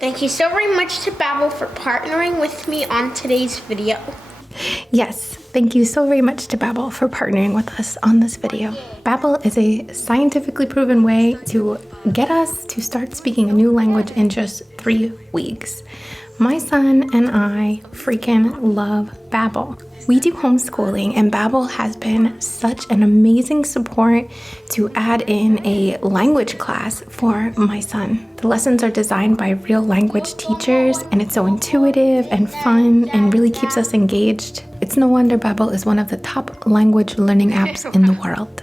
Thank you so very much to Babbel for partnering with me on today's video. Yes, thank you so very much to Babbel for partnering with us on this video. Babbel is a scientifically proven way to get us to start speaking a new language in just 3 weeks. My son and I freaking love Babbel. We do homeschooling, and Babbel has been such an amazing support to add in a language class for my son. The lessons are designed by real language teachers, and it's so intuitive and fun and really keeps us engaged. It's no wonder Babbel is one of the top language learning apps in the world.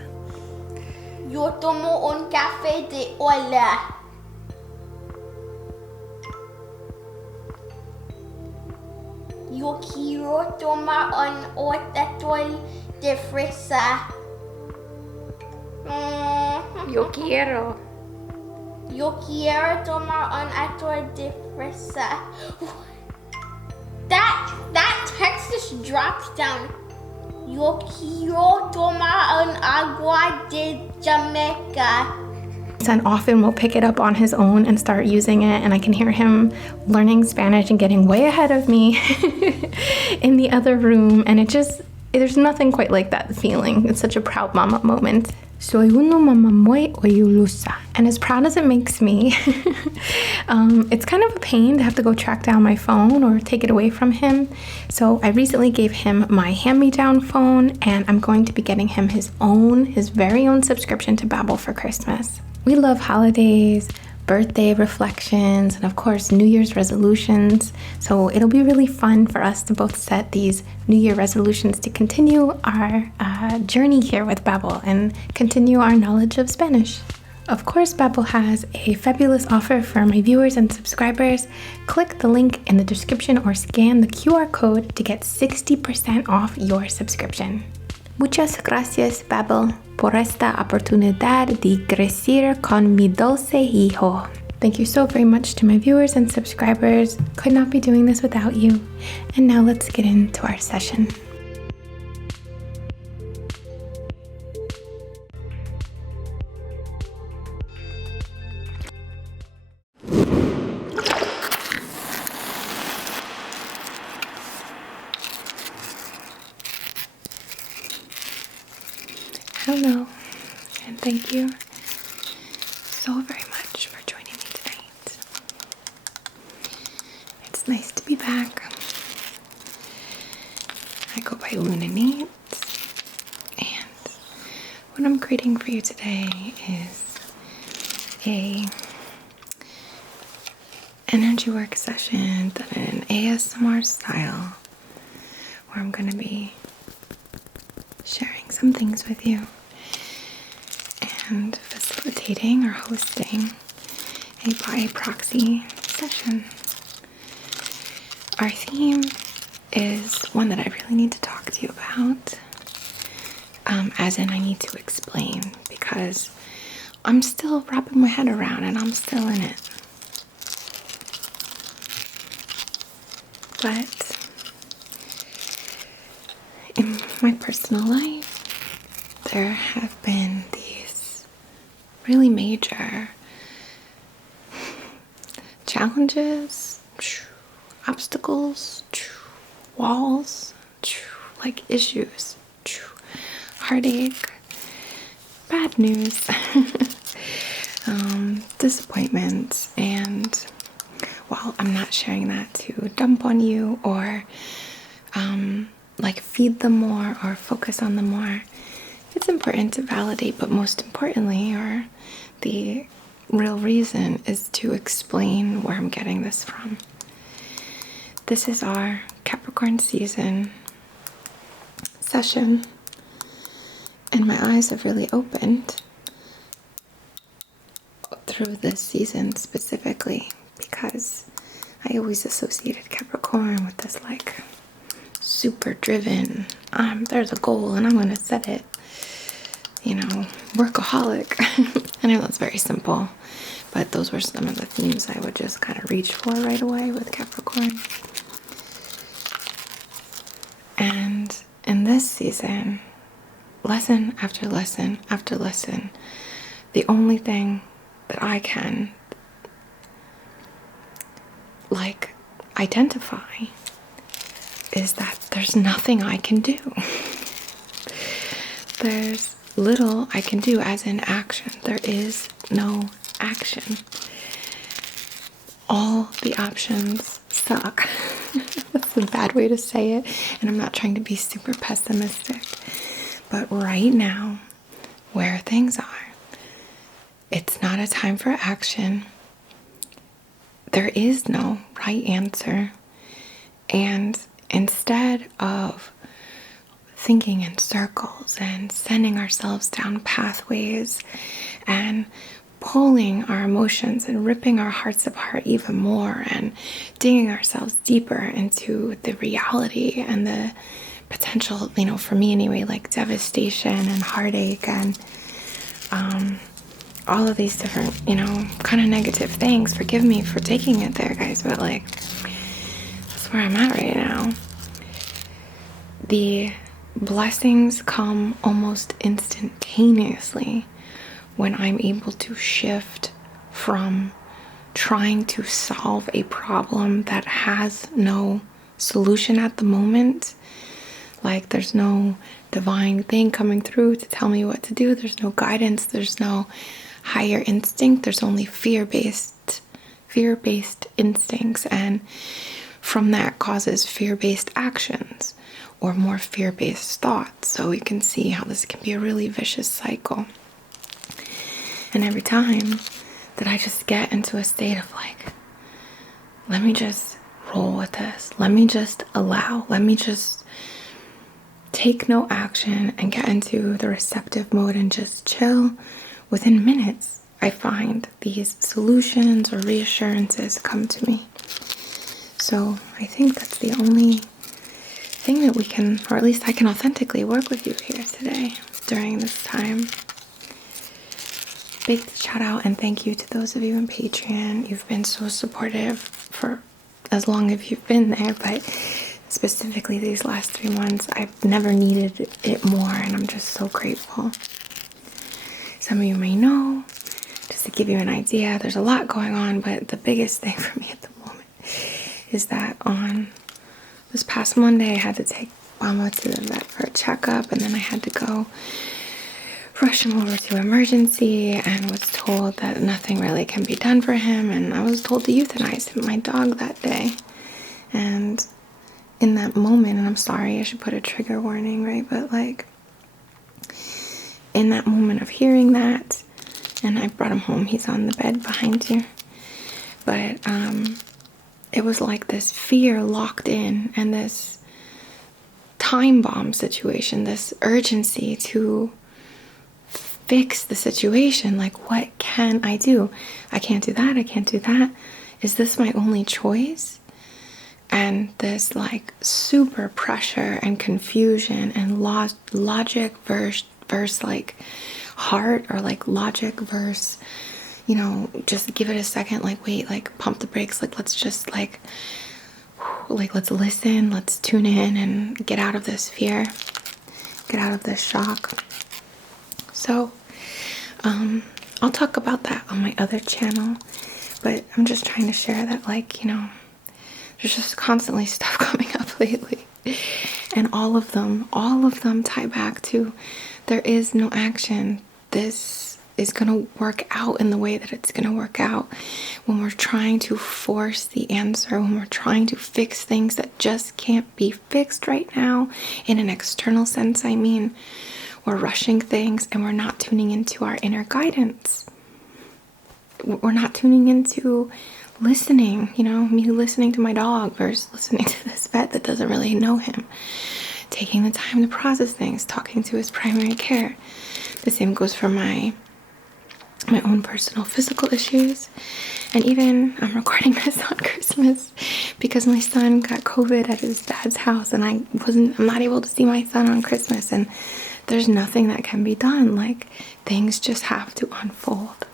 Yo tomo un café de olla. Yo quiero tomar un otro de fresa. Yo quiero. Yo quiero tomar un otro de fresa. That text just dropped down. Yo quiero tomar un agua de Jamaica. Son often will pick it up on his own and start using it, and I can hear him learning Spanish and getting way ahead of me in the other room, and there's nothing quite like that feeling. It's such a proud mama moment. Soy una mamá muy orgullosa. And as proud as it makes me, it's kind of a pain to have to go track down my phone or take it away from him. So I recently gave him my hand-me-down phone, and I'm going to be getting him his very own subscription to Babbel for Christmas. We love holidays, birthday reflections, and of course New Year's resolutions. So it'll be really fun for us to both set these New Year resolutions to continue our journey here with Babbel and continue our knowledge of Spanish. Of course, Babbel has a fabulous offer for my viewers and subscribers. Click the link in the description or scan the QR code to get 60% off your subscription. Muchas gracias, Babbel, por esta oportunidad de crecer con mi dulce hijo. Thank you so very much to my viewers and subscribers. Could not be doing this without you. And now let's get into our session. Hello, and thank you so very much for joining me tonight. It's nice to be back. I go by Luna Neat, and what I'm creating for you today is a energy work session done in an ASMR style, where I'm going to be sharing some things with you and facilitating or hosting a by proxy session. Our theme is one that I really need to talk to you about, as in I need to explain, because I'm still wrapping my head around and I'm still in it. But in my personal life, there have been these really major challenges, obstacles, walls, like issues, heartache, bad news, disappointments, and while I'm not sharing that to dump on you or like feed them more or focus on them more, it's important to validate, but most importantly, or the real reason, is to explain where I'm getting this from. This is our Capricorn season session, and my eyes have really opened through this season specifically, because I always associated Capricorn with this like super driven, there's a goal and I'm going to set it, workaholic. I know that's very simple, but those were some of the themes I would just kind of reach for right away with Capricorn. And in this season, lesson after lesson after lesson, the only thing that I can like identify is that there's nothing I can do. There's little I can do, as in action. There is no action. All the options suck. That's a bad way to say it, and I'm not trying to be super pessimistic. But right now, where things are, it's not a time for action. There is no right answer. And instead of thinking in circles and sending ourselves down pathways and pulling our emotions and ripping our hearts apart even more and digging ourselves deeper into the reality and the potential, you know, for me anyway, like devastation and heartache and all of these different, you know, kind of negative things. Forgive me for taking it there, guys, but like, that's where I'm at right now. The blessings come almost instantaneously when I'm able to shift from trying to solve a problem that has no solution at the moment. Like, there's no divine thing coming through to tell me what to do. There's no guidance. There's no higher instinct. There's only fear-based instincts. And from that causes fear-based actions or more fear-based thoughts. So we can see how this can be a really vicious cycle. And every time that I just get into a state of like, let me just roll with this. Let me just allow. Let me just take no action and get into the receptive mode and just chill. Within minutes, I find these solutions or reassurances come to me. So I think that's the only thing that we can, or at least I can authentically work with you here today during this time. Big shout out and thank you to those of you in Patreon. You've been so supportive for as long as you've been there, but specifically these last 3 months, I've never needed it more, and I'm just so grateful. Some of you may know, just to give you an idea, there's a lot going on, but the biggest thing for me at the moment is that on this past Monday, I had to take Mama to the vet for a checkup, and then I had to go rush him over to emergency and was told that nothing really can be done for him, and I was told to euthanize my dog that day. And in that moment, and I'm sorry, I should put a trigger warning, right? But like, in that moment of hearing that, and I brought him home, he's on the bed behind you, but it was like this fear locked in and this time bomb situation, this urgency to fix the situation. Like, what can I do? I can't do that. I can't do that. Is this my only choice? And this like super pressure and confusion and logic versus like heart, or like logic versus, you know, just give it a second, like wait, like pump the brakes, like let's just like let's listen, let's tune in and get out of this fear, get out of this shock. So I'll talk about that on my other channel, but I'm just trying to share that, like, you know, there's just constantly stuff coming up lately, and all of them tie back to there is no action. This is going to work out in the way that it's going to work out. When we're trying to force the answer, when we're trying to fix things that just can't be fixed right now, in an external sense, I mean, we're rushing things and we're not tuning into our inner guidance. We're not tuning into listening, you know, me listening to my dog versus listening to this vet that doesn't really know him. Taking the time to process things, talking to his primary care. The same goes for my own personal physical issues. And even I'm recording this on Christmas because my son got COVID at his dad's house, and I'm not able to see my son on Christmas, and there's nothing that can be done. Like, things just have to unfold,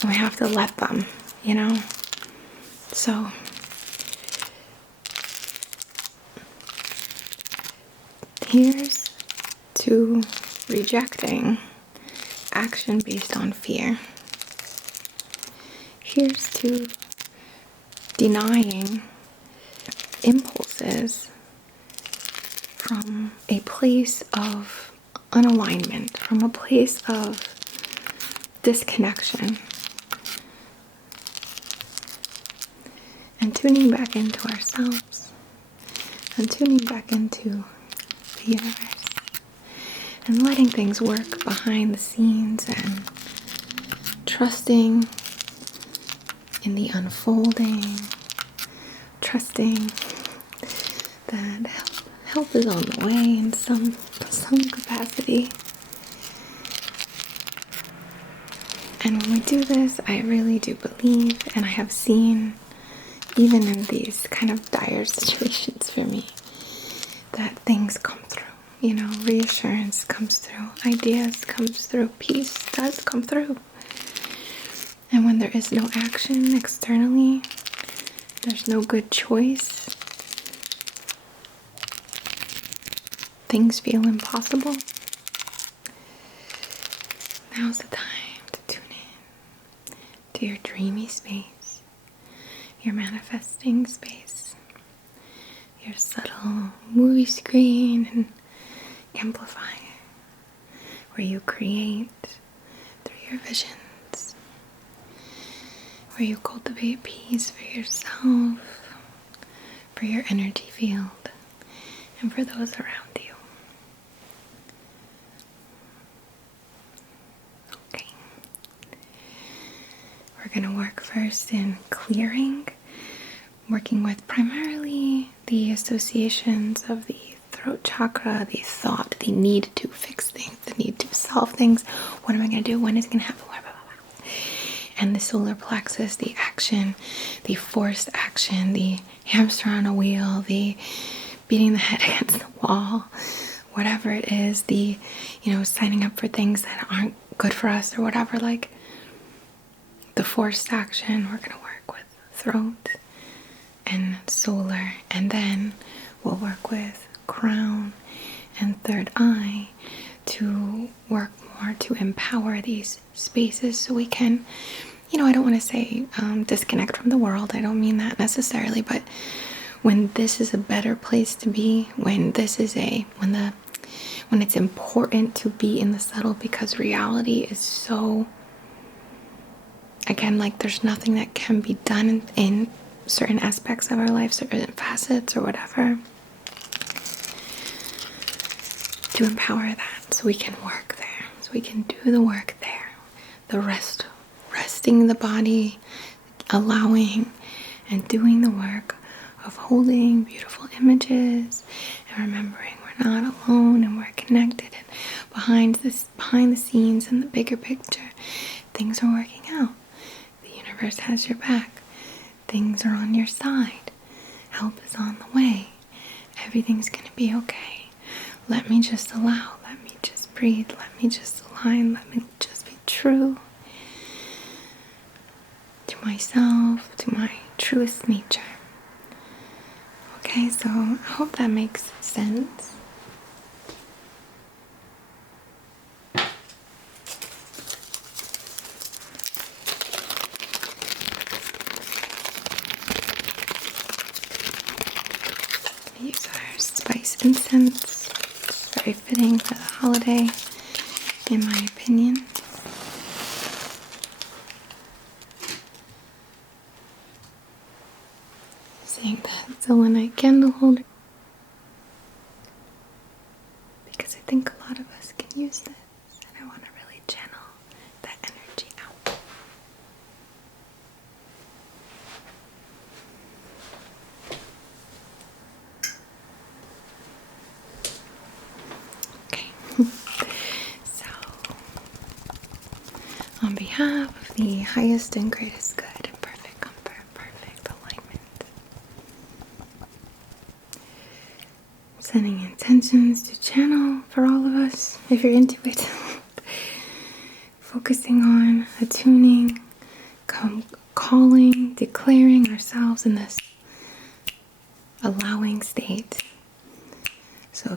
and we have to let them, you know? So here's to rejecting action based on fear. Here's to denying impulses from a place of unalignment, from a place of disconnection, and tuning back into ourselves, and tuning back into the universe, and letting things work behind the scenes, and trusting in the unfolding, trusting that help is on the way in some capacity. And when we do this, I really do believe, and I have seen, even in these kind of dire situations for me, that things come through. You know, reassurance comes through, ideas comes through, peace does come through. And when there is no action externally, there's no good choice, things feel impossible. Now's the time to tune in to your dreamy space, your manifesting space, your subtle movie screen and amplifier, where you create through your visions, where you cultivate peace for yourself, for your energy field, and for those around you. Okay. We're going to work first in clearing, working with primarily the associations of the throat chakra, the thought, the need to fix things, the need to solve things. What am I going to do? When is it going to happen? Blah, blah, blah. And the solar plexus, the action, the forced action, the hamster on a wheel, the beating the head against the wall, whatever it is, the, signing up for things that aren't good for us or whatever, like the forced action, we're going to work with throat and solar, and then we'll work with crown and third eye to work more to empower these spaces so we can, I don't want to say disconnect from the world. I don't mean that necessarily, but when this is a better place to be, when it's important to be in the subtle, because reality is so, again, like there's nothing that can be done in certain aspects of our life, certain facets or whatever, to empower that so we can work there, so we can do the work there. The resting the body, allowing and doing the work of holding beautiful images and remembering we're not alone and we're connected, and behind the scenes and the bigger picture, things are working out. The universe has your back. Things are on your side. Help is on the way. Everything's gonna be okay. Let me just allow. Let me just breathe. Let me just align. Let me just be true to myself, to my truest nature. Okay, so I hope that makes sense. Use our spice incense. It's very fitting for the holiday, in my opinion. Using that selenite candle holder, because I think a lot of us can use this, and I want to really channel that energy out. Okay, so on behalf of the highest and greatest good and perfect comfort, perfect alignment, sending intentions to channel for all of us, if you're into it, focusing on attuning, calling, declaring ourselves in this allowing state. So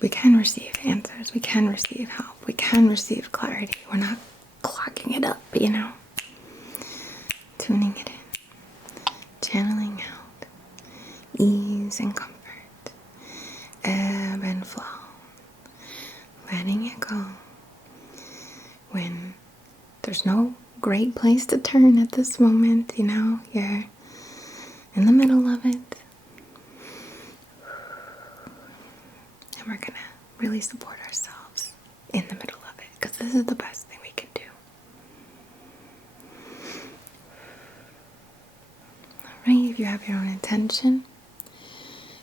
we can receive answers, we can receive help, we can receive clarity. We're not clocking it up, tuning it in, channeling ease and comfort, ebb and flow, letting it go when there's no great place to turn at this moment, you're in the middle of it. And we're gonna really support ourselves in the middle of it, because this is the best thing we can do. Alright, if you have your own intention,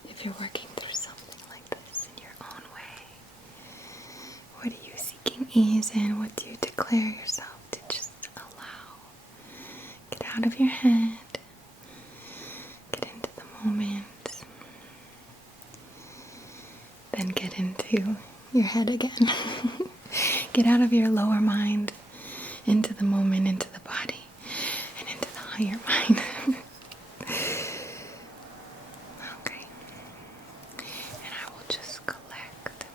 if you're working through something like this in your own way, what are you seeking ease in? What do you declare yourself to just allow? Get out of your head, get into the moment, then get into your head again. Get out of your lower mind, into the moment, into the body, and into the higher mind. Okay. And I will just collect,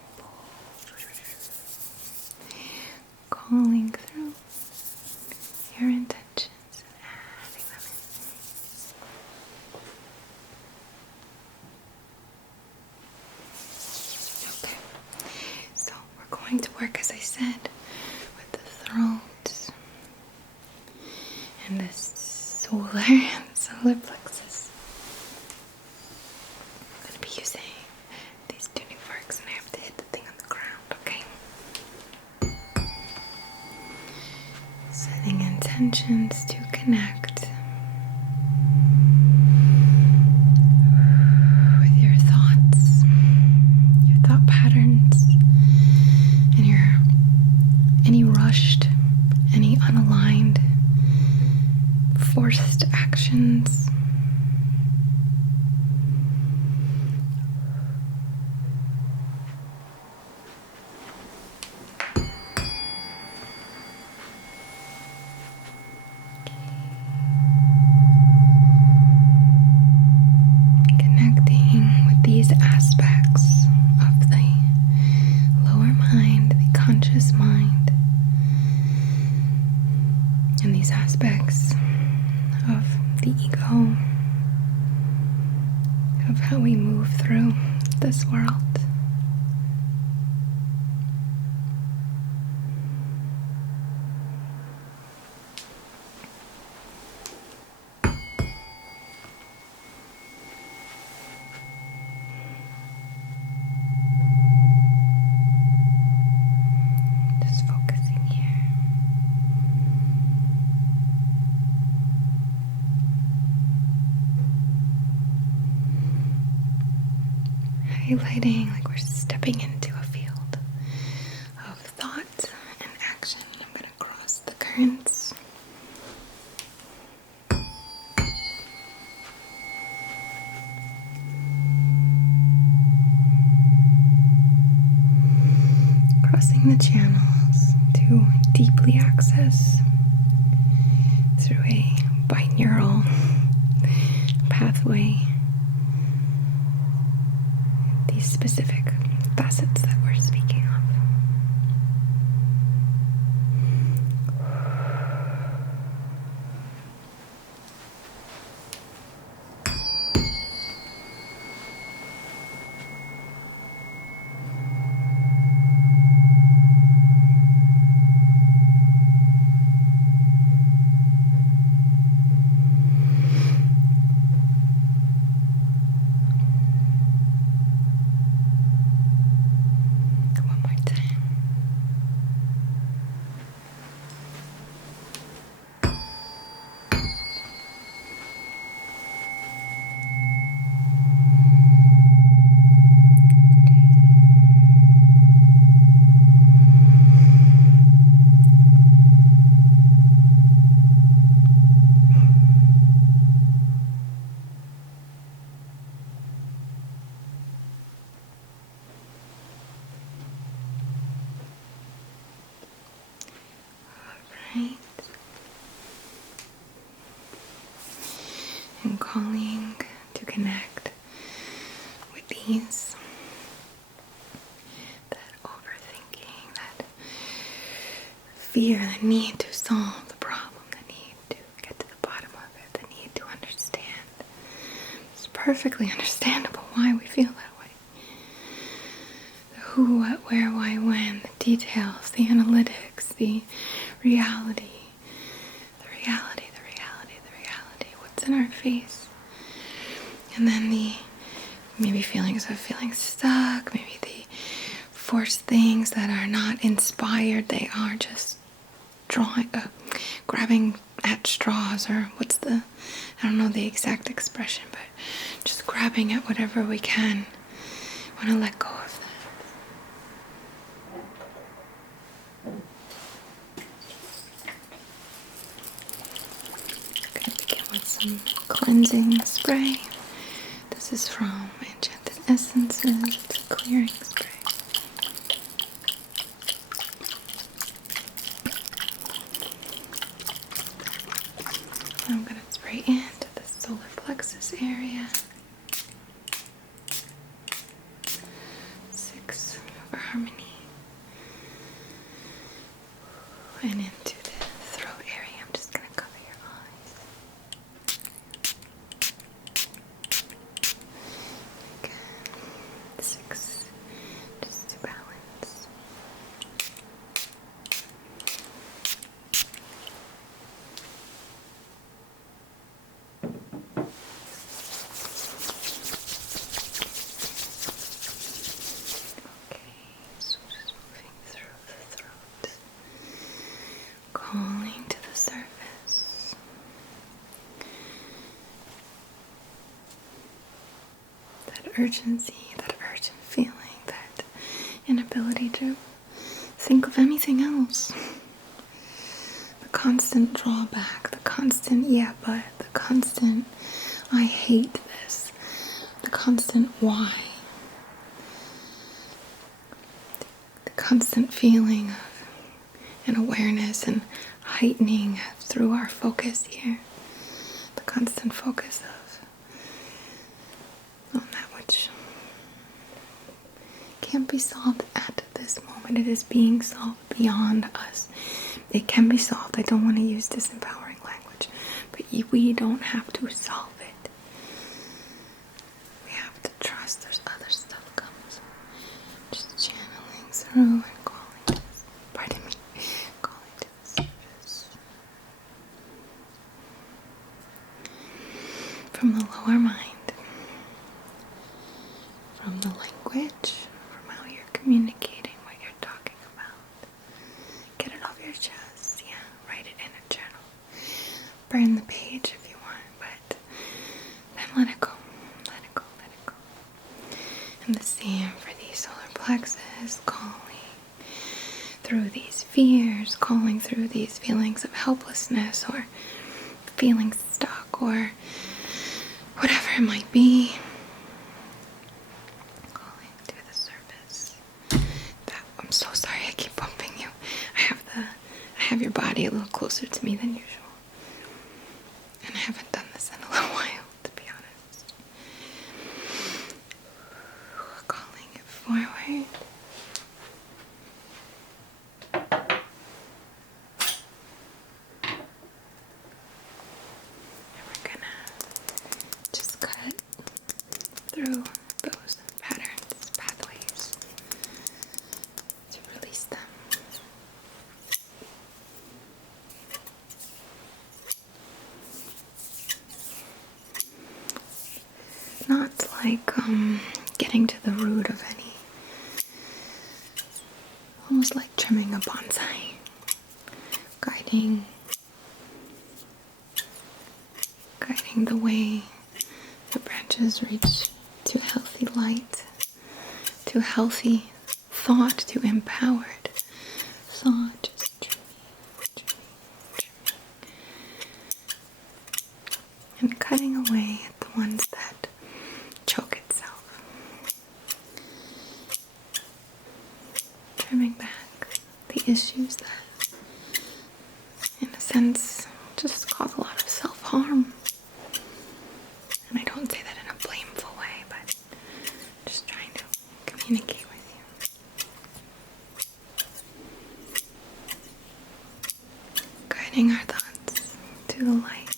calling through your intentions and adding them in. Okay. So we're going to work, as I said, with the throat and the solar plexus. I'm going to be using these tuning forks, and I have to hit the thing on the ground, okay? Setting intentions to connect with your thoughts, your thought patterns, and any rushed, any unaligned, forced actions. Connecting with these aspects of the lower mind, the conscious mind, and these aspects of the ego, of how we move through this world. Just focusing here. Highlighting like we're stepping into a field of thought and action. I'm going to cross the currents. Crossing the channels to deeply access through a binaural pathway these specific facets that we're speaking of. One more time. Right. And calling to connect with these, that overthinking, that fear, the need to solve the problem, the need to get to the bottom of it, the need to understand. Just perfectly understandable why we feel that way. The who, what, where, why, when, the details, the analytics, the reality, what's in our face. And then the maybe feelings of feeling stuck, maybe the forced things that are not inspired, they are just grabbing at straws, or I don't know the exact expression, but just grabbing at whatever we can. I want to let go of that. I'm going to begin with some cleansing spray. This is from Enchanted Essences. It's a clearing spray. I'm going to spray into the solar plexus area. 6 for harmony. And into the throat area. I'm just going to cover your eyes. Again, 6, just to balance. Calling to the surface. That urgency, that urgent feeling, that inability to think of anything else. The constant drawback, the constant yeah but, the constant I hate this, the constant why. The constant feeling of an awareness and heightening through our focus here. The constant focus on that which can't be solved at this moment. It is being solved beyond us. It can be solved. I don't want to use disempowering language, but we don't have to solve it. We have to trust there's other stuff comes. Just channeling through and calling. Pardon me. Calling to the surface. From the lower mind. From the language. From how you're communicating, what you're talking about. Get it off your chest. Yeah, write it in a journal. Burn the page if you want, but then let it go. Let it go, let it go. And the same for the solar plexus, calling through these fears, calling through these feelings of helplessness or feeling stuck or whatever it might be. Calling to the surface. I'm so sorry I keep bumping you. I have your body a little closer to me than usual. And I haven't done this in a little while, to be honest. Calling it forward. And we're gonna just cut through those patterns, pathways, to release them. Not like getting to the root of any, almost like trimming a bonsai, guiding the way the branches reach to healthy light, to healthy thought, to empowered thought, just trimming, and cutting away at the ones that choke itself. Trimming back the issues that, in a sense, just cause a lot of self-harm. And I don't say that in a blameful way, but just trying to communicate with you. Guiding our thoughts to the light.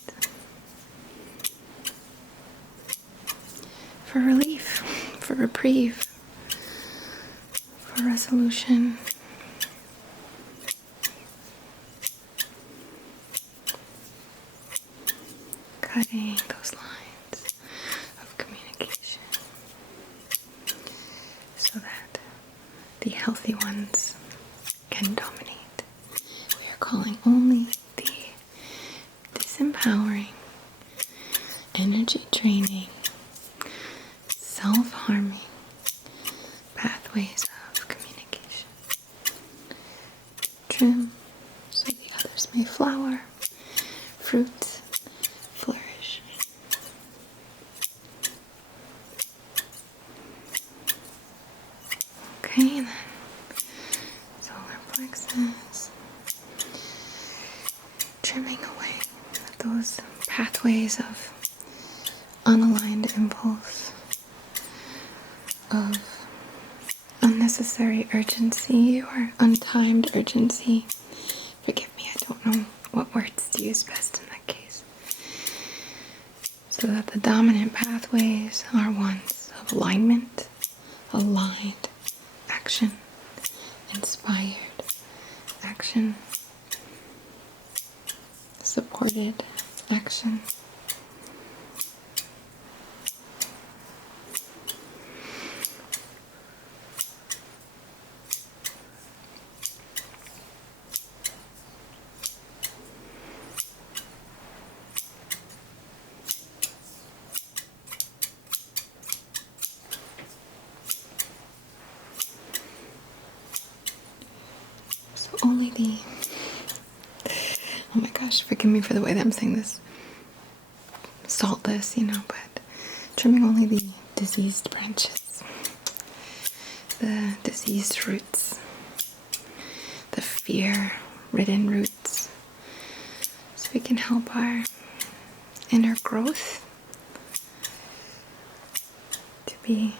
for relief, for reprieve, for resolution. Cutting those lines of communication so that the healthy ones can dominate. We are calling only the disempowering, energy draining, self-harming pathways of communication. Trim so the others may flower, fruit, flourish. Okay, and then solar plexus. Trimming away those pathways of unaligned impulse, of unnecessary urgency or untimed urgency. Forgive me, I don't know what words to use best in that case. So that the dominant pathways are ones of alignment, aligned action, inspired action, supported action. So only the, oh my gosh, forgive me for the way that I'm saying this, saltless, but trimming only the diseased branches, the diseased roots, the fear-ridden roots, so we can help our inner growth to be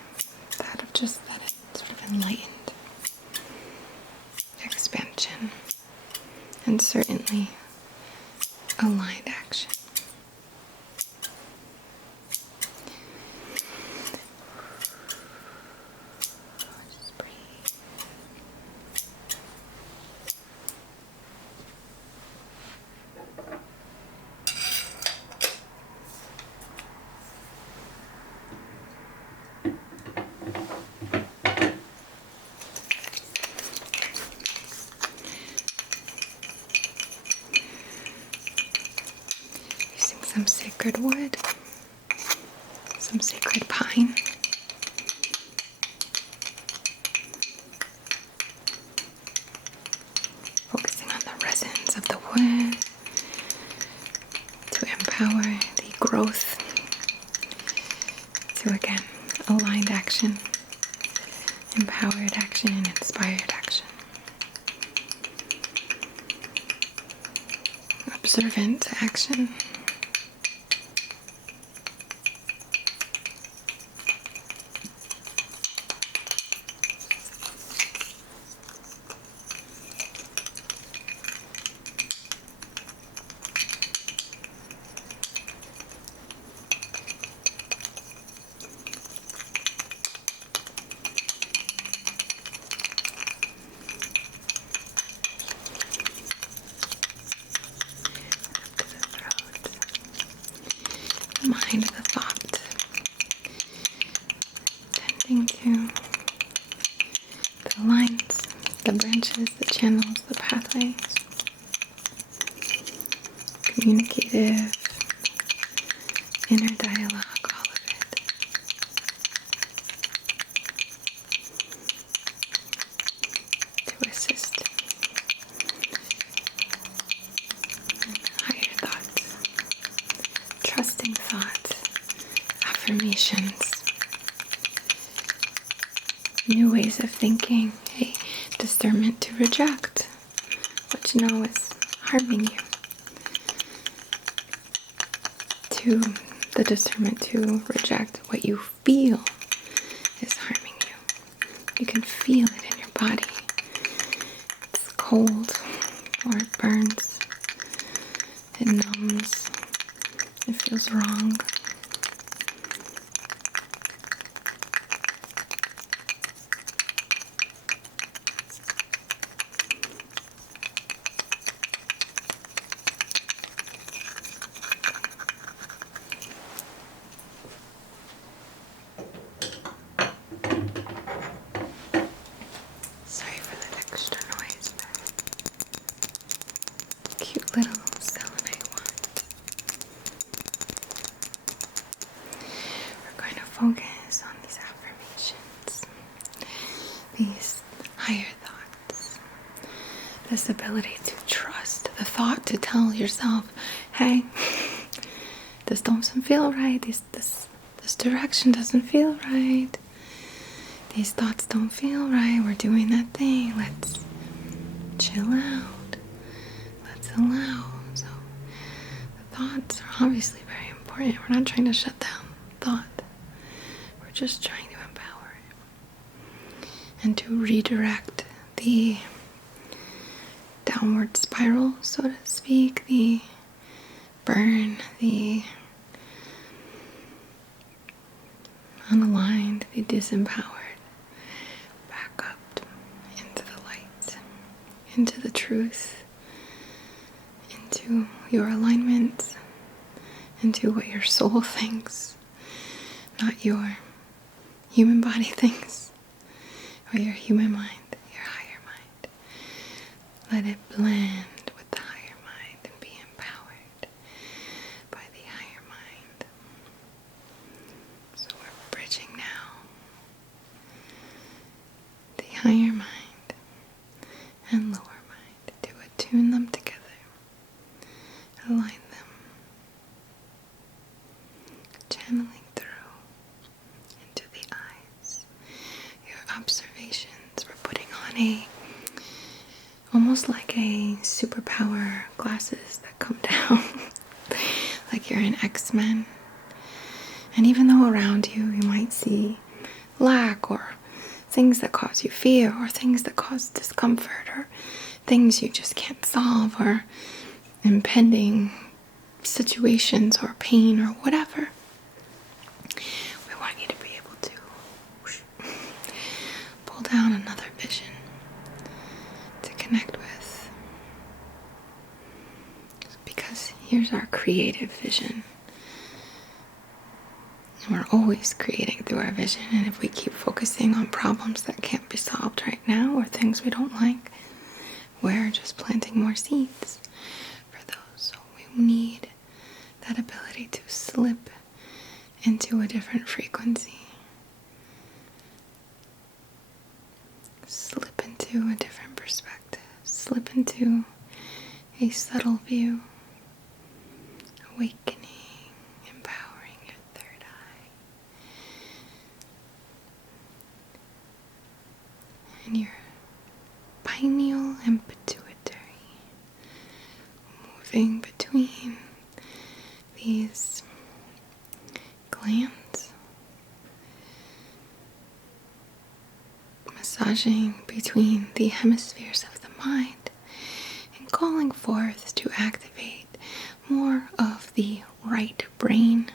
that of just that sort of enlightened expansion, and certainly aligned action. Just breathe. Using some sacred wood, some sacred pine. Focusing on the resins of the wood to empower the growth, to again, aligned action, empowered action, inspired action. Observant action. Mind the thought, tending to the lines, the branches, the channels, the pathways, communicative, inner dialogue, all of it. To assist in higher thoughts, trusting thoughts, affirmations, new ways of thinking, a discernment to reject what you know is harming you, to the discernment to reject what you feel is harming you. You can feel it in your body. It's cold, or it burns, it numbs, it feels wrong. focus on these affirmations, these higher thoughts, this ability to trust the thought to tell yourself, hey, this doesn't feel right, this direction doesn't feel right, these thoughts don't feel right, we're doing that thing, let's chill out, let's allow. So the thoughts are obviously very important. We're not trying to shut down thought, we're just trying to empower it and to redirect the downward spiral, so to speak, the burn, the unaligned, the disempowered, back up into the light, into the truth, into your alignment, into what your soul thinks, not your human body thinks, or your human mind, your higher mind. Let it blend with the higher mind and be empowered by the higher mind. So we're bridging now the higher mind and lower mind to attune them together, align them, channeling through into the eyes. Your observations, we're putting on almost like a superpower glasses that come down, like you're an X-Men. And even though around you might see lack or things that cause you fear or things that cause discomfort or things you just can't solve or impending situations or pain or whatever, we want you to be able to pull down another vision to connect with. Because here's our creative vision. And we're always creating through our vision, and if we keep focusing on problems that can't be solved right now or things we don't like, we're just planting more seeds for those. So we need that ability to slip into a different frequency, slip into a different perspective, slip into a subtle view, awakening, empowering your third eye and your pineal and pituitary, moving between these glands, massaging between the hemispheres of the mind and calling forth to activate more of the right brain.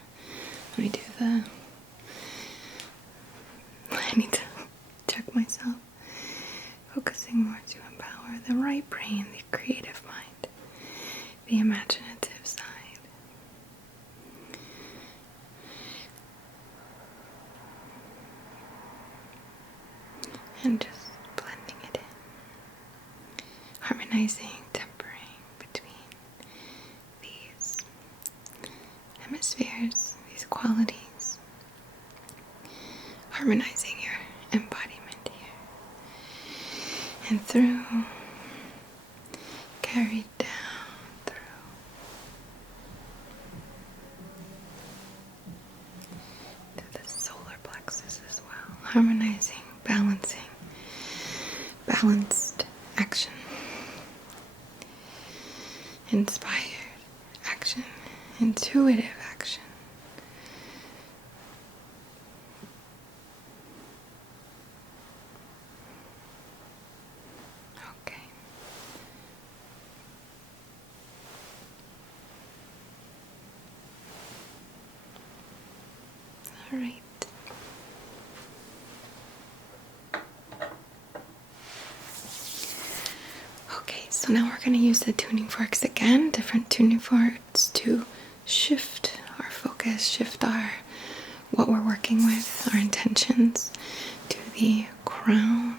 Let me do I need to check myself. Focusing more to empower the right brain, the creative mind, the imaginative side. And just blending it in, harmonizing, tempering between these hemispheres, these qualities, harmonizing your embodiment here and through, carried down through the solar plexus as well, harmonizing, balancing, balanced action, inspired action, intuitive action. Okay. All right. So now we're going to use the tuning forks again, different tuning forks to shift our focus, shift what we're working with, our intentions to the crown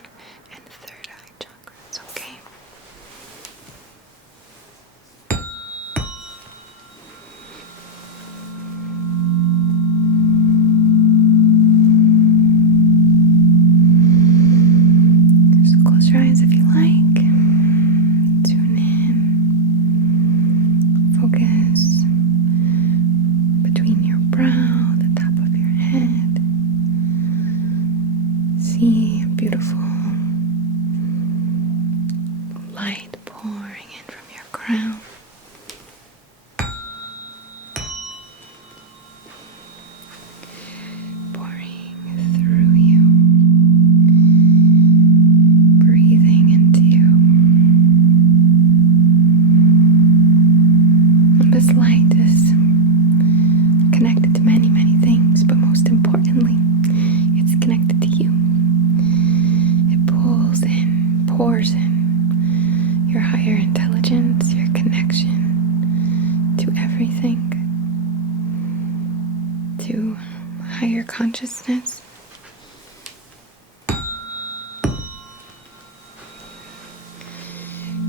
and third eye chakras, okay? see a beautiful light pouring in from your crown. Pouring through you. Breathing into you. And this light is connected to many, many things, but most importantly, it's connected to you. It pulls in, pours in your higher intelligence, your connection to everything, to higher consciousness.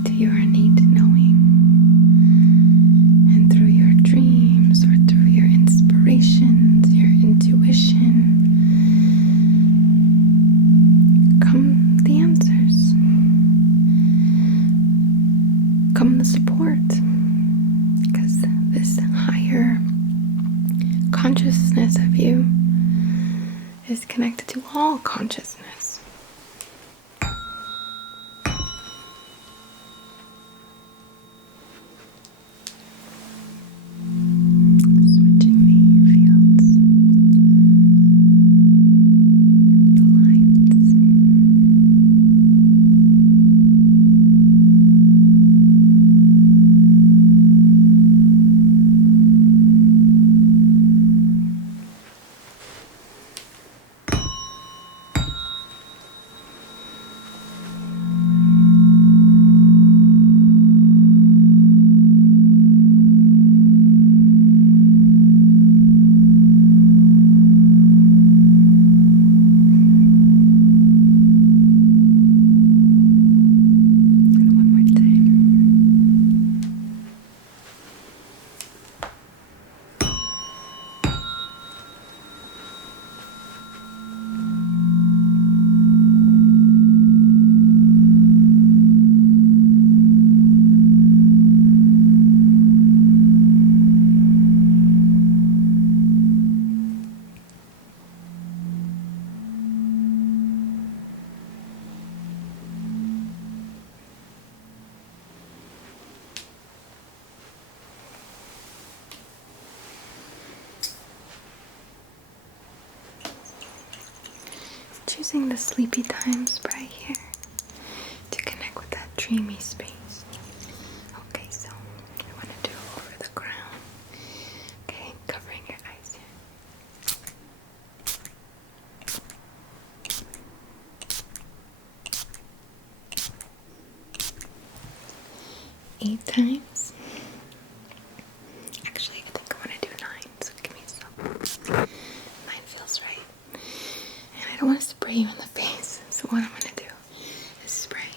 To your innate knowing, and through your dreams or through your inspirations, your intuition, come the answers, come the support, because this higher consciousness of you is connected to all consciousness. Switching the fields, the lines. And one more time. Choosing the sleepy time spray here to connect with that dreamy space. Okay, so I want to do over the crown. Okay, covering your eyes here. 8 times. Actually, I think I want to do 9, so give me some. 9 feels right. And I don't want to spray you in the face, so what I'm going to do is spray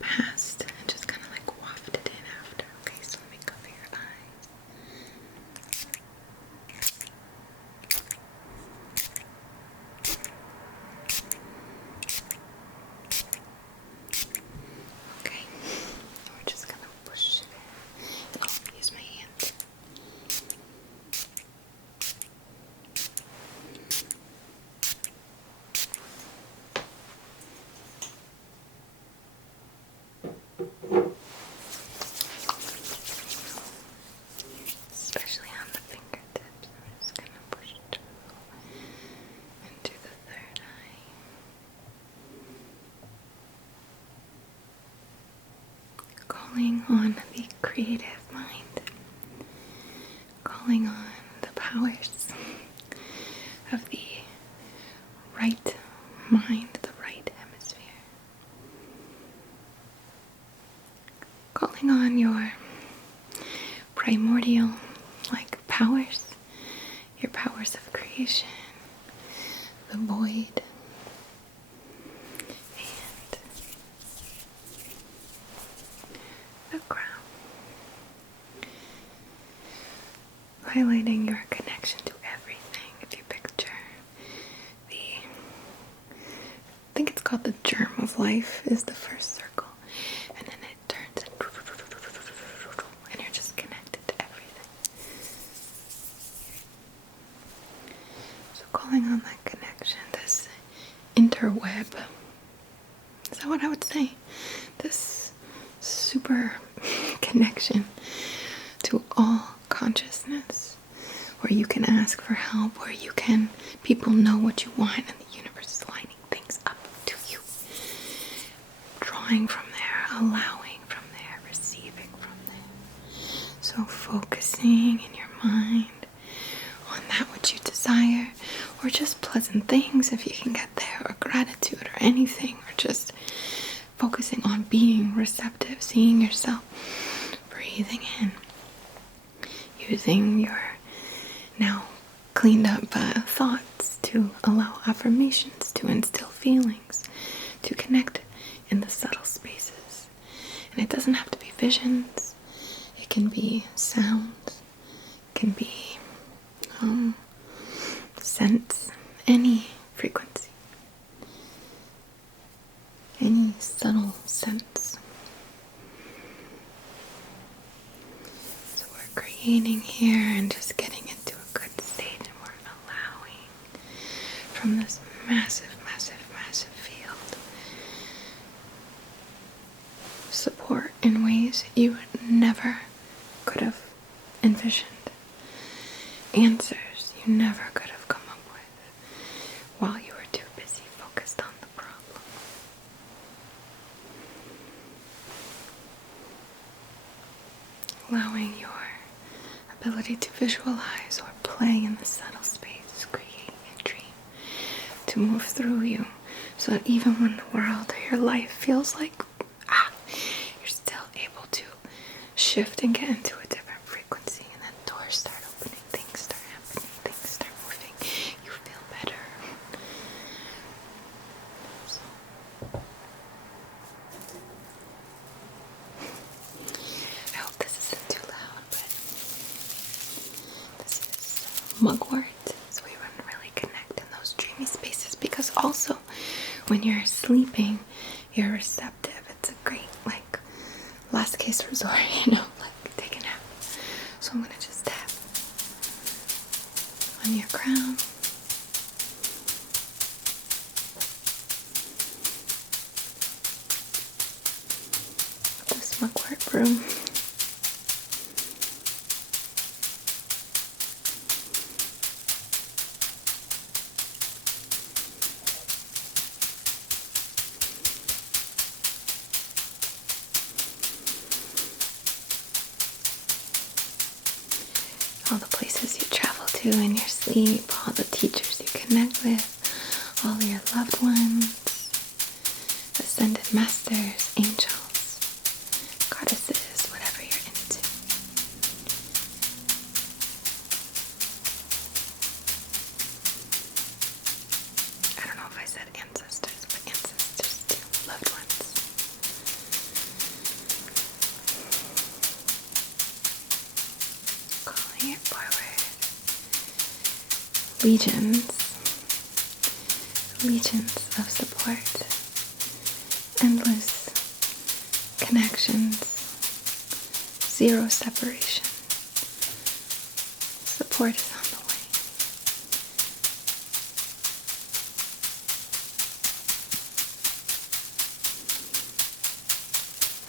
past and just kind of like waft it in after. Okay, so let me cover your eyes. Okay, and we're just going to push it in. Oh, use my hand. Especially on the fingertips. I'm just going to push through into the third eye. Calling on the creative mind. Calling on the powers of the right mind, the right hemisphere. Calling on your primordial like powers, your powers of creation, the void, and the crown. Highlighting your connection to everything. If you picture I think it's called the germ of life is the first circle, and then it turns and you're just connected to everything. So calling on that connection, this interweb. Is that what I would say? This super connection to all consciousness, where you can ask for help, where people know what you want, and the universe is lining things up to you. Drawing from there, allowing from there, receiving from there. So focusing in your mind on that which you desire, or just pleasant things if you can get there, or gratitude, or anything, or just focusing on being receptive, seeing yourself, breathing in, using your now cleaned up thoughts to allow affirmations, to instill feelings, to connect in the subtle spaces. And it doesn't have to be visions. It can be sounds, it can be scents, any frequency, any subtle sense. So we're creating here and just getting into a good state, and we're allowing from this massive, massive, massive field support in ways you never could have envisioned, answers you never could have come up with while you were too busy focused on the problem. Allowing your ability to visualize or play in the subtle space, create a dream to move through you, so that even when the world or your life feels like you're still able to shift and get into a different frequency, and then doors start opening, things start happening, things start moving, you feel better. So, I hope this isn't too loud, but this is mugwort, so we wouldn't really connect in those dreamy spaces, because also when you're sleeping, you're receptive. It's a great, last case resort, take a nap. So I'm gonna just tap on your crown. This mugwort broom. All the places you travel to in your sleep, all the teachers you connect with, all your loved ones, ascended masters, angels, goddesses, whatever you're into. I don't know if I said ancestors, but ancestors too, loved ones. Calling it forward. Legions of support, endless connections, zero separation. Support is on the way.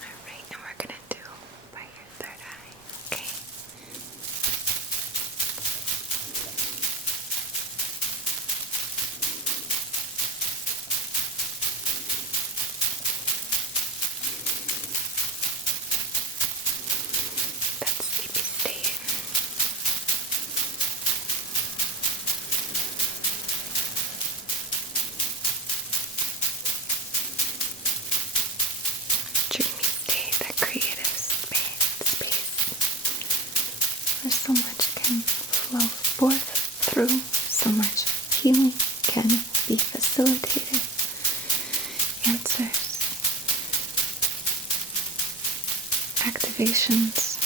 Alright, and we're gonna do by your third eye, okay? That sleepy state. Dreamy state, that creative space. Where so much can flow forth through, so much healing can be facilitated. Answers, activations,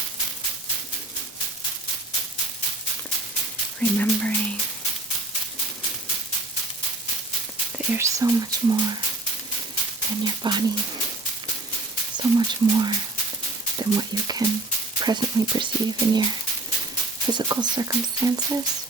remembering that you're so much more than your body, so much more than what you can presently perceive in your physical circumstances.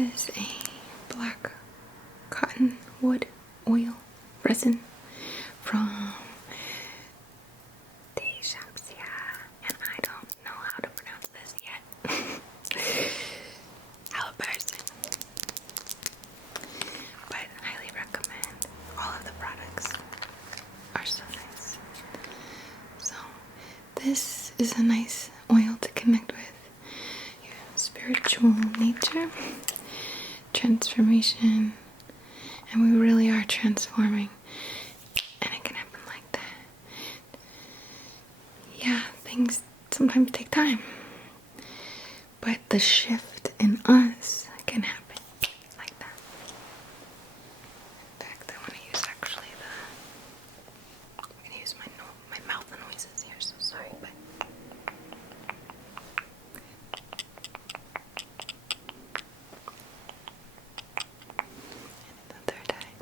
is a black cotton wood oil resin from and I don't know how to pronounce this yet. Person. But highly recommend. All of the products are so nice. So this is a nice oil to connect with your spiritual nature, transformation, and we really are transforming, and it can happen like that. Yeah, things sometimes take time, but the shift in us can happen like that. In fact, I want to use I'm going to use my mouth noises here, so sorry, but and the third eye.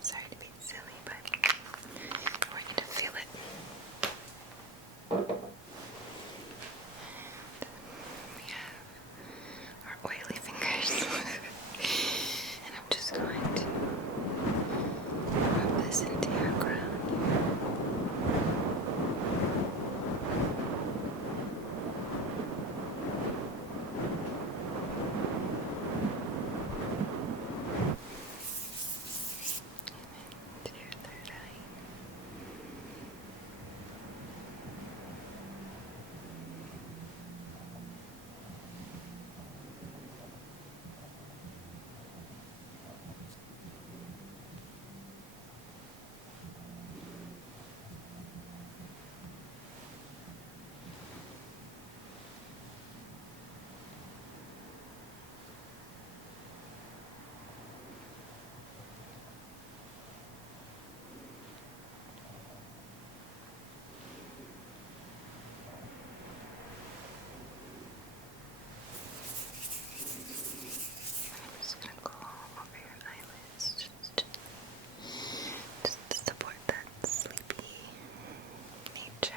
Sorry to be silly, but I want you to feel it. We have our oily fingers. And I'm just going to rub this into your crown. To your third eye. I'm just going to go over your eyelids just to support that sleepy nature,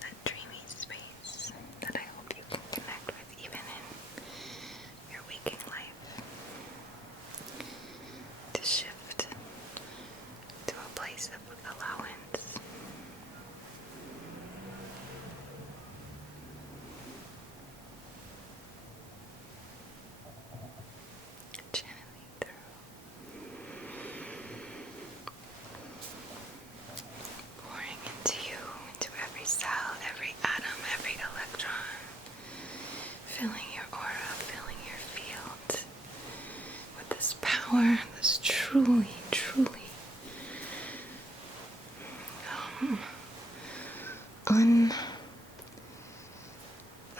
that dreamy space that I hope you can connect with even in your waking life. To shift to a place of allowance. Channeling through. Pouring into you, into every cell, every atom, every electron. Filling your aura, filling your field with this power, this truly, truly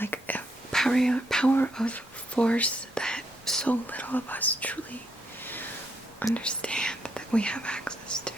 like a power of force that so little of us truly understand that we have access to.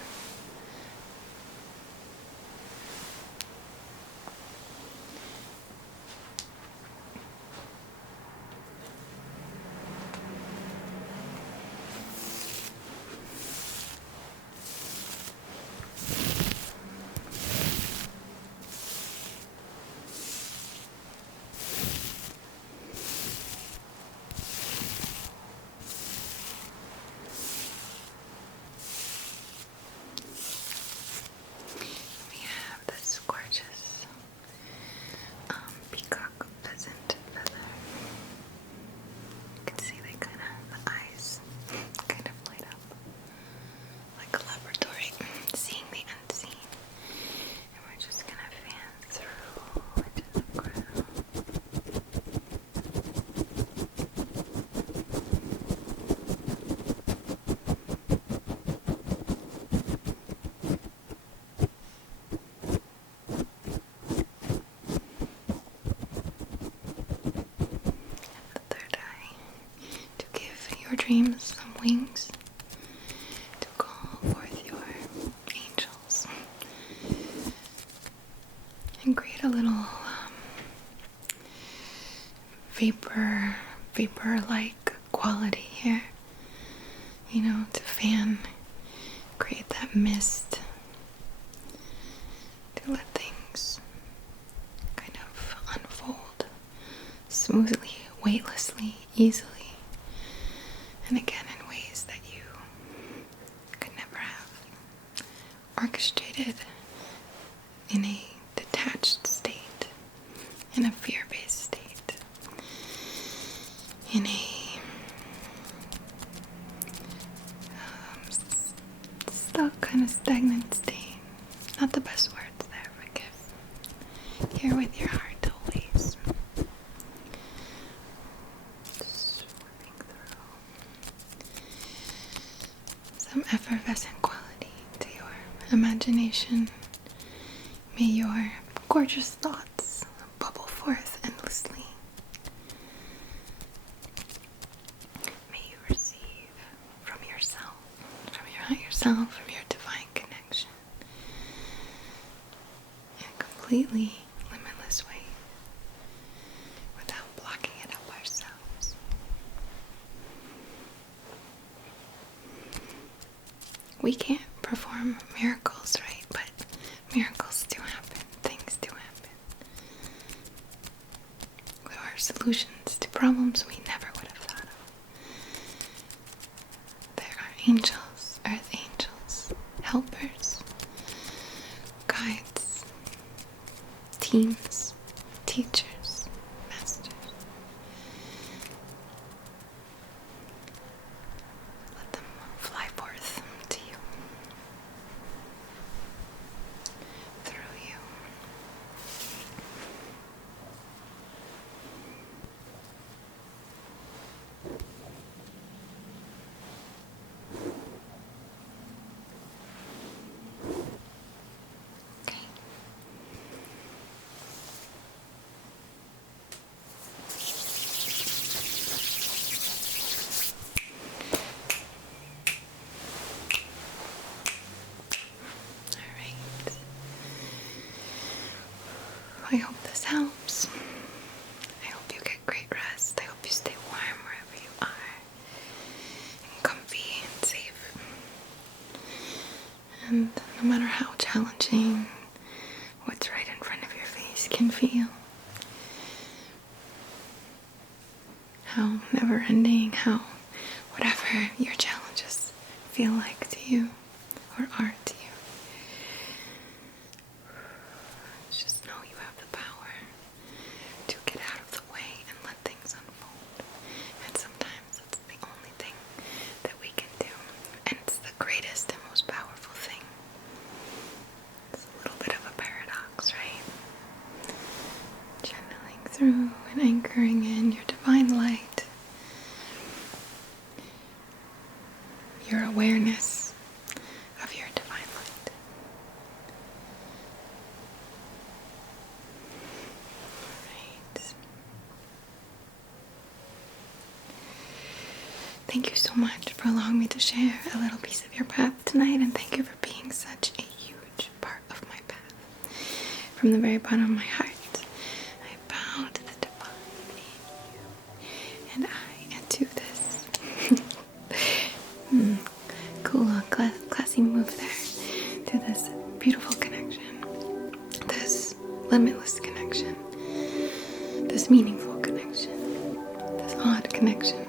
We have this gorgeous peacock pheasant feather. You can see the eyes kind of light up like a laboratory, seeing the unseen. And we're just gonna fan through into the crown. The third eye, to give your dreams some wings, to call forth your angels, and create a little vapor-like quality here, to fan, create that mist smoothly, weightlessly, easily. And again, in ways that you could never have. Orchestrated in a detached state, in a fear-based state, in a stuck, kind of stagnant state. Not the best words there, forgive. Here with your heart always. Swimming through some effervescent quality to your imagination. May your gorgeous thoughts bubble forth endlessly. May you receive from yourself, from your higher self, from your divine connection, in a completely limitless way, without blocking it up ourselves. We can't perform miracles, right? But miracles do happen. Things do happen. There are solutions to problems we never would have thought of. There are angels, earth angels, helpers, guides, teams, teachers, masters. Let them fly forth to you, through you. Okay. All right. I hope this helps. I hope you get great rest. I hope you stay warm wherever you are, and comfy and safe. And no matter how challenging what's right in front of your face can feel, how never-ending, how whatever your challenges feel like to you or are to you, just know you have the power to get out of the way and let things unfold. And sometimes that's the only thing that we can do. And it's the greatest and most powerful thing. It's a little bit of a paradox, right? Channeling through and anchoring in your divine light, your awareness of your divine light. Right. Thank you so much for allowing me to share a little piece of your path tonight, and thank you for being such a huge part of my path. From the very bottom of my heart, I bow to the divine in you, and I into this. Cool, classy move there, to this beautiful connection, this limitless connection, this meaningful connection, this odd connection.